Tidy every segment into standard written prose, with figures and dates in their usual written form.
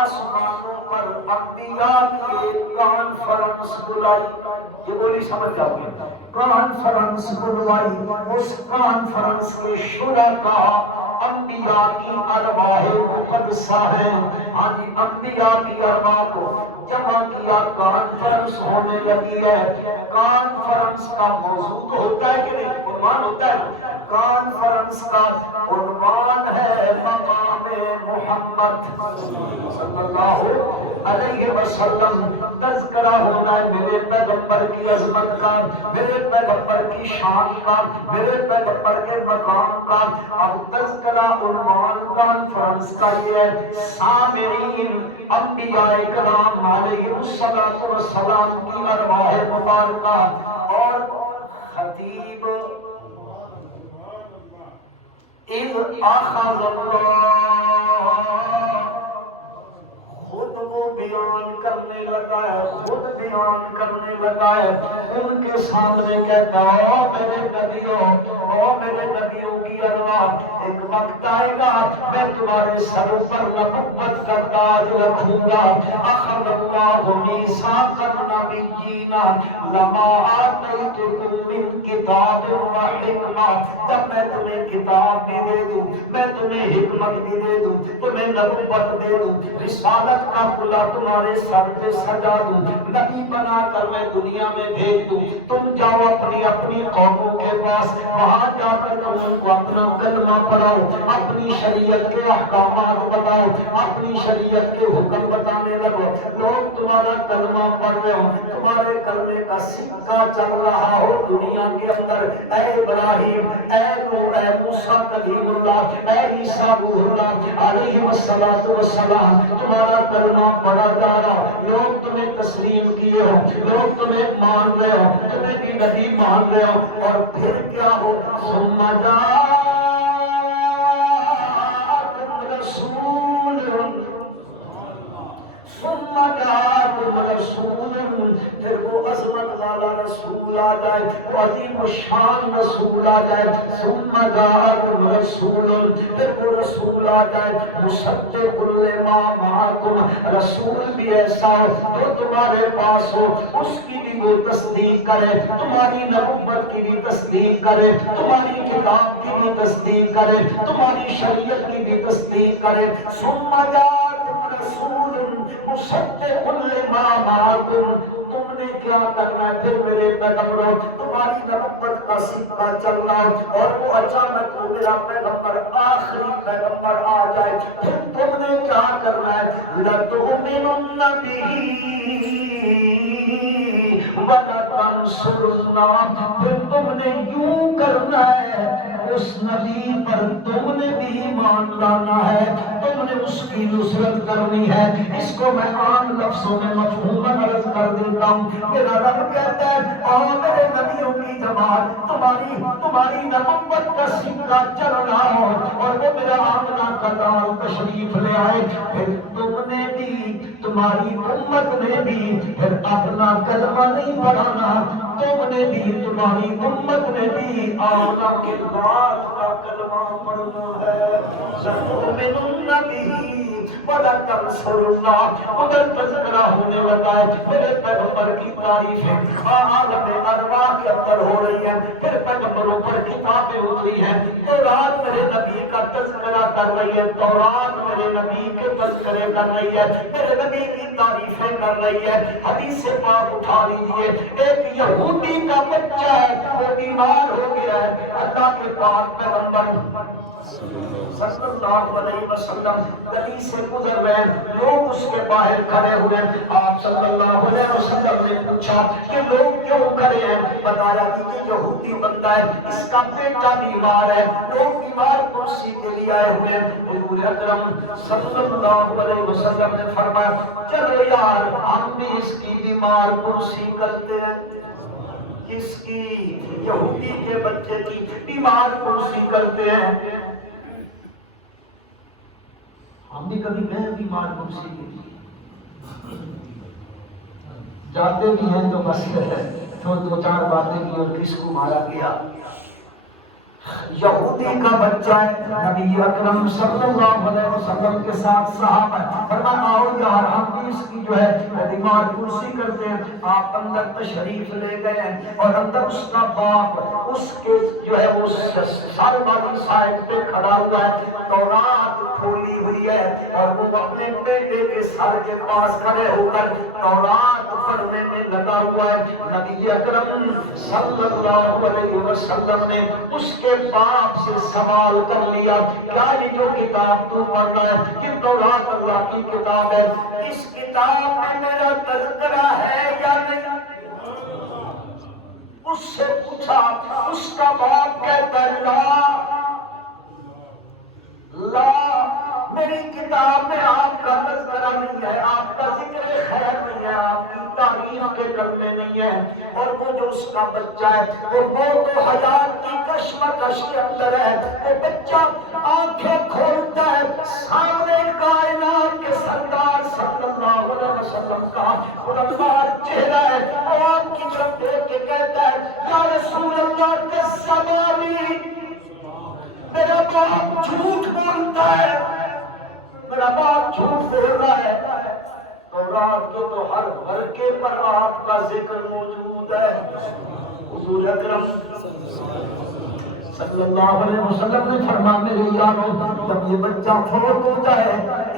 آسمانوں پر انبیاء کی ایک کانفرنس بلائی. یہ بولی سمجھ جاؤ گے. کانفرنس بلوائی. اس کانفرنس کے شرکاء انبیاء کی ارواح مقدسہ ہیں. ہاں جی، انبیاء کی ارواح کو جمع کیا، کانفرنس ہونے لگی ہے. کانفرنس کا موضوع تو ہوتا ہے کہ نہیں، عنوان ہوتا ہے. کانفرنس کا عنوان ہے مقام محمد صلی اللہ علیہ وسلم. تذکرہ ہونا ہے میرے پیغمبر کی عظمت کا، میرے پیغمبر کی شان کا، میرے پیغمبر کے مقام کا. اب تذکرہ عنوان کانفرنس کا یہ ہے. سامعین انبیاء کرام علیہ السلام کی ارواح مبارکہ اور خطیب اذ اخذ اللہ، خود وہ بیان کرنے لگا ہے، خود بیان کرنے لگا ہے. ان کے سامنے کہتا او میرے نبیوں، او میرے نبیوں کی ارواح، ایک وقت آئے گا میں تمہارے سروں پر نبوت کا تاج رکھوں گا. اخذ اللہ میثاق النبیین لما آتیتکم من کتاب و حکمہ. تب میں تمہیں کتاب بھی دے دوں، میں تمہیں حکمت بھی دے دوں، تمہیں نبوت دے دوں، رسالت کا پلا تمہارے سر پہ سجا دوں، نبی بنا کر میں دنیا میں بھیج دوں. تم جاؤ اپنی اپنی قوموں کے پاس، وہاں جا کر تم ان کو اپنا کلمہ پڑھاؤ، اپنی شریعت کے احکامات بتاؤ، اپنی شریعت کے حکم بتانے لگو. لوگ تمہارا کلمہ پڑھ رہے ہو، تمہارے کلمے کا سکہ چل رہا ہو دنیا کے اندر. اے ابراہیم، اے نوح، اے موسیٰ کلیم اللہ، اے عیسیٰ روح اللہ علیہ السلام، تمہارا کلمہ پڑھا جا رہا، لوگ تمہیں تسلیم کیے ہو، لوگ تمہیں مان رہے ہو، تمہیں بھی نبی مان رہے ہو. اور پھر کیا ہو؟ ثم جاءکم رسول، ثم جاءکم رسول، پھر وہ عظمت والا رسول آ جائے، وہ عظیم الشان رسول آ جائے. ثم جاءکم رسول، پھر وہ رسول آ جائے مصدق لما معکم، رسول بھی ایسا ہو جو تمہارے پاس ہو، اس کی بھی وہ تصدیق کرے، تمہاری نبوت کی بھی تصدیق کرے، تمہاری کتاب کی بھی تصدیق کرے، تمہاری شریعت کی بھی تصدیق کرے. ثم جاءکم رسول مصدق لما معکم، تم نے کیا کرنا ہے پھر میرے پیغمبروں؟ تمہاری نبوت کا سکہ چل رہا ہے اور وہ اچانک وہ میرا پیغمبر آخری پیغمبر آ جائے، پھر تم نے کیا کرنا ہے؟ لَتُؤْمِنُنَّ بِهِ وَلَتَنْصُرُنَّهُ، پھر تم نے یوں کرنا ہے، اس نبی پر تم نے بھی ایمان لانا ہے، تم نے اس کی نصرت کرنی ہے. اس کو میں عام لفظوں میں مفہوماً عرض کر دیتا ہوں. میرا رب کہتا ہے او میرے نبیوں کی جماعت، تمہاری نبوت کا سکہ چل رہا ہو اور وہ میرا آمنہ کا لال تشریف لے آئے، پھر تم نے بھی، تمہاری امت نے بھی پھر اپنا کلمہ نہیں پڑھانا، تم نے بھی، تمہاری امت نے بھی آمنہ کے بعد کا کلمہ پڑھنا ہے. لَتُؤْمِنُنَّ بِهِ وَلَتَنْصُرُنَّهُ. ادھر تذکرہ ہونے لگا ہے میرے پیغمبر کی تعریفیں عالم ارواح کے اندر ہو رہی ہیں، پھر پیغمبروں پر کتابیں اتری ہیں. تورات میرے نبی کا تذکرہ کر رہی ہے، تورات میرے نبی کے تذکرے کر رہی ہے، میرے نبی کی تعریفیں کر رہی ہے. حدیث پاک اٹھا لیجیے، ایک یہودی کا بچہ ہے وہ بیمار ہو گیا ہے، اللہ کے پاک پیغمبر صلی اللہ علیہ وسلم گلی سے گزر رہے، لوگ اس کے باہر کھڑے ہوئے. آپ صلی اللہ علیہ وسلم نے پوچھا کہ لوگ کیوں کھڑے ہیں؟ بتایا کہ یہودی بندہ ہے، اس کا بیٹا بیمار ہے، لوگ بیمار کرسی کے لیے آئے ہوئے. حضور اکرم صلی اللہ علیہ وسلم نے فرمایا چلو یار ہم بھی اس کی بیمار کرسی کرتے ہیں. کس کی؟ یہودی کے بچے کی بیمار کرسی کرتے ہیں. ہم بھی کبھی گئے بیمار کرسی کے جاتے بھی ہیں تو بس تو دو چار باتیں کی اور کس کو مارا گیا. یہودی کا بچہ ہے، نبی اکرم صلی اللہ علیہ وسلم کے ساتھ صحابہ فرمایا آؤ یار ہم بھی اس کی جو ہے دماغ کرسی کرتے ہیں۔ آپ اندر تشریف لے گئے ہیں اور اندر اس کا باپ اس کے جو ہے وہ سر والی سائڈ پہ کھڑا ہوا ہے، تورات کھولی ہوئی ہے اور وہ اپنے بیٹے کے سر کے پاس کھڑے ہو کر تورات پڑھنے میں لگا ہوا ہے۔ نبی اکرم صلی اللہ علیہ وسلم نے اس کے باپ سے سوال کر لیا، کیا یہ جو کتاب تو پڑھ رہا ہے کہ تورات اللہ کی کتاب ہے، اس کتاب میں میرا تذکرہ ہے یا نہیں؟ اس سے پوچھا، اس کا باپ کہتا ہے لا میری کتاب میں آپ کا تذکرہ نہیں ہے، آپ کا ذکر خیر نہیں ہے، آپ کی تعریف کے کلمے نہیں ہے۔ اور وہ جو اس کا بچہ ہے وہ موت و حیات کی کشمکش کے اندر ہے، وہ بچہ آنکھیں کھولتا ہے، سامنے کائنات کے سردار صلی اللہ علیہ وسلم کا بلندار چہرہ ہے، اور آپ کی طرف دیکھ کے کہتا ہے یا رسول اللہ کے سوالی میرا باپ جھوٹ بولتا ہے، میرا باپ جھوٹ بول رہا ہے۔ تو رات کے تو ہر ورقے پر آپ کا ذکر موجود ہے۔ حضور اکرم صلی اللہ علیہ وسلم نے فرمایا میرے یارو جب یہ بچہ فوت ہو جائے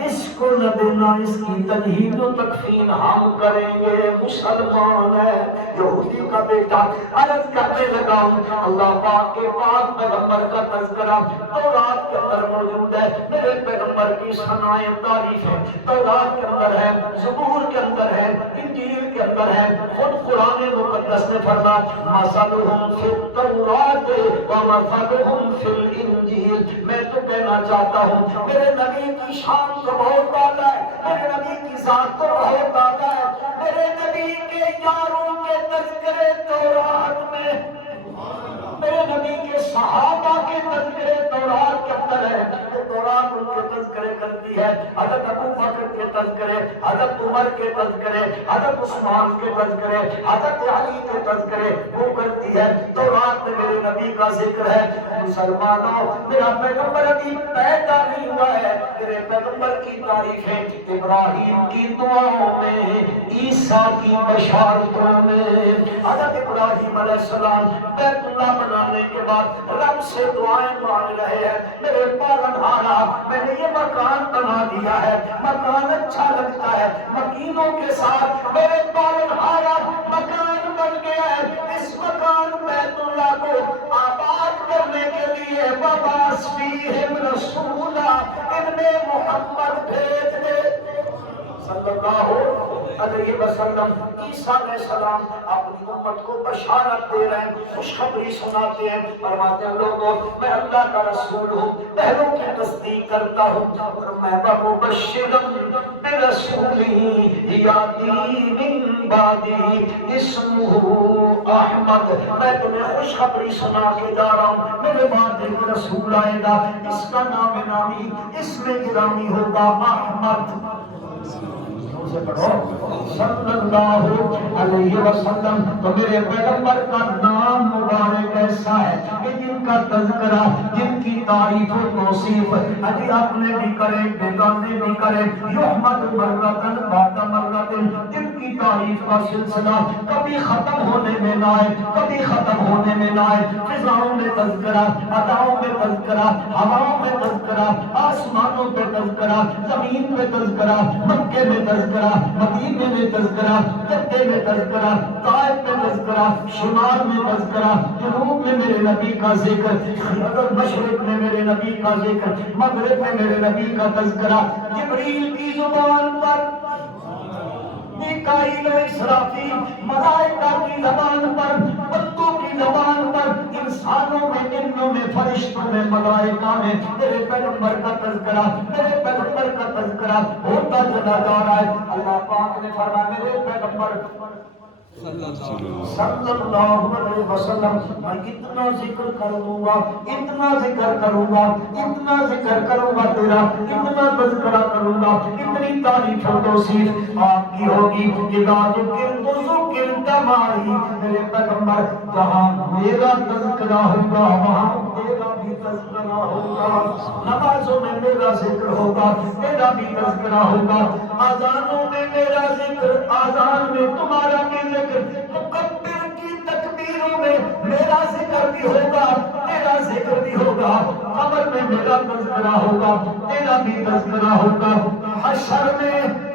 اس کو نہ دینا، اس کی تجہیز و تکفین ہم کریں گے، مسلمان ہے یہودی کا بیٹا۔ عرض کرنے لگا اللہ پاک کے پاک پیغمبر کا تذکرہ تورات کے اندر موجود ہے، میرے پیغمبر کی ثنائے تعریف ہے، تورات کے اندر ہے، زبور کے اندر ہے، انجیل کے اندر ہے۔ خود قرآن مقدس نے فرمایا مثلہم فی التوراۃ ومثلہم فی الانجیل۔ میں تو کہنا چاہتا ہوں میرے نبی کی شان تو بہت اعلیٰ ہے، میرے نبی کی ذات تو بہت اعلیٰ ہے، میرے نبی کے یاروں کے تذکرے تورات میں، میرے نبی کے صحابہ کے تذکرے تورات کے اندر ہے۔ وہ تورات ان کے تذکرے کرتی ہے، حضرت ابو بکر کے تذکرے، حضرت عمر کے تذکرے، حضرت عثمان کے تذکرے، حضرت علی کے تذکرے وہ کرتی ہے۔ تورات میں میرے نبی کا ذکر ہے۔ مسلمانوں میرا پیغمبر ابھی پیدا نہیں ہوا ہے، میرے پیغمبر کی تعریف ہے ابراہیم کی دعاؤں میں، عیسیٰ کی بشارتوں میں۔ حضرت ابراہیم علیہ السلام بیت اللہ بنانے کے بعد رب سے دعائیں مانگ رہے ہیں، میرے پالنہارا میں نے یہ مکان بنا دیا ہے، مکان اچھا لگتا ہے، مکینوں کے ساتھ میرے پالنہارا مکان بن گیا ہے، اس مکان بیت اللہ کو آباد کرنے کے لیے وبعث فیہم رسولا، ان میں محمد بھیج دے صلی اللہ علیہ وسلم۔ عیسیٰ علیہ السلام اپنی امت کو بشارت دے رہے ہیں، خوشخبری سناتے ہیں، فرماتے ہیں لوگوں میں اللہ کا رسول ہوں، پہلوں کی تصدیق کرتا ہوں، میں مبشرا برسول یاتی من بعدی اسمہ احمد، میں تمہیں خوشخبری سنا کے جا رہا ہوں، میرے بعد ایک رسول آئے گا، اس کا نام نامی اسم گرامی ہوگا احمد۔ صلی اللہ علیہ وسلم۔ تو میرے پیغمبر کا نام مبارک ایسا ہے کہ جن کا تذکرہ، جن کی تعریف و توصیف ابھی اپنے بھی کرے بیگانے بھی کرے، یحمد مرتن بعد مرتن، جن کی تعریف کا سلسلہ کبھی ختم ہونے میں نہ آئے، کبھی ختم ہونے میں نہ آئے۔ فضاؤں میں تذکرہ، اداؤں میں تذکرہ، ہواؤں میں تذکرہ، آسمانوں پہ تذکرہ، زمین پہ تذکرہ، مکے میں تذکرہ، مدینے میں تذکرہ، جدے میں تذکرہ، طائف میں تذکرہ، شمال میں تذکرہ، جنوب میں میرے نبی کا ذکر، مشرق میں میرے نبی کا ذکر، مغرب میں میرے نبی کا تذکرہ، جبریل کی زبان پر، میکائیل و اسرافیل ملائکہ کی زبان پر، بندوں کی زبان پر، انسانوں میں، جنوں میں، فرشتوں میں، ملائکہ میں میرے پیغمبر کا تذکرہ، میرے پیغمبر کا تذکرہ ہوتا چلا جا رہا ہے۔ اللہ پاک نے فرمایا میرے پیغمبر صلی اللہ علیہ وسلم میں اتنا ذکر کروں گا، اتنا ذکر کروں گا، اتنا ذکر کروں گا تیرا، اتنا تذکرہ کروں گا، اتنی تعریف و توصیف آپ کی ہوگی۔ اذا ذکرت ذکرت معی، میرے پیغمبر جہاں میرا تذکرہ ہوگا وہاں تیرا تذکرہ ہوگا، نمازوں میں میرا ذکر ہوگا، تیرا بھی تذکرہ ہوگا، آذانوں میں میرا ذکر، آذان میں تمہارا بھی ذکر، مکبر کی تکبیروں میں میرا ذکر بھی ہوگا، تیرا ذکر بھی ہوگا، قبر میں میرا تذکرہ ہوگا، تیرا بھی تذکرہ ہوگا، حشر میں